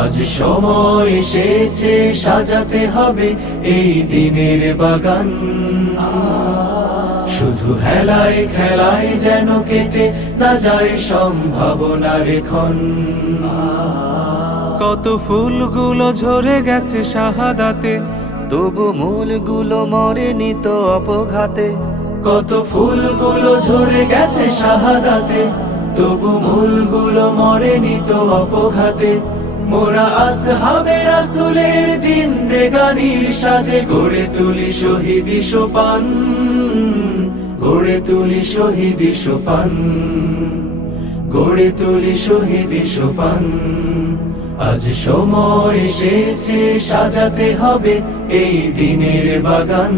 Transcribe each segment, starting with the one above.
আজ সময় এসেছে সাজাতে হবে এই দিনের বাগান। শুধু হেলায় খেলায় যেন কেটে না যায় সম্ভাবনার ক্ষণ। কত ফুলগুলো ঝরে গেছে শাহাদাতে তবু মূলগুলো মরেনি তো অপঘাতে। কত ফুলগুলো ঝরে গেছে শাহাদাতে তবু মূলগুলো মরেনি তো অপঘাতে। মোরা আসহাবে রাসুলের জিন্দেগানির সাজে। গড়ে তুলি শহীদি সোপান গড়ে তুলি শহীদি সোপান গড়ে তুলি শহীদি সোপান। আজ সময় এসেছে সাজাতে হবে এই দিনের বাগান।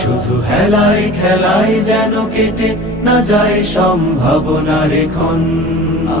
শুধু হেলায় খেলাই যেন কেটে না যায় সম্ভাবনার আ,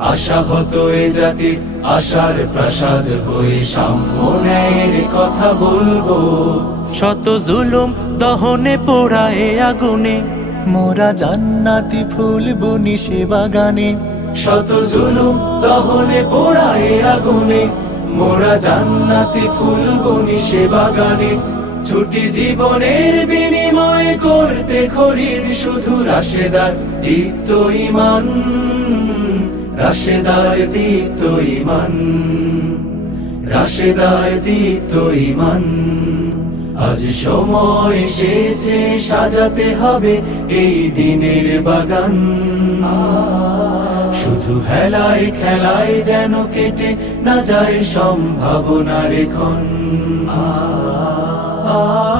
আশাহত এ জাতির আশার প্রাসাদ হয়ে সাম্য ন্যায়ের কথা বলব। শত জুলুম দহনে পোড়ায় আগুনে। মোরা জান্নাতি ফুল বুনি সে বাগানে। শত জুলুম দহনে পোড়ায় আগুনে। মোরা জান্নাতি ফুল বনি সে বাগানে। ছুটি জীবনের বিনিময় করতে খরিদ শুধু রাশেদার দীপ্ত ইমান। রাশেদার দীপ্ত ইমান রাশেদার দীপ্ত ইমান। আজ সময় এসেছে সাজাতে হবে এই দিনের বাগান। শুধু হেলায় খেলায় যেন কেটে না যায় সম্ভাবনার আ, আ,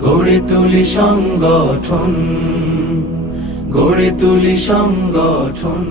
গড়ে তুলি সংগঠন গড়ে তুলি সংগঠন।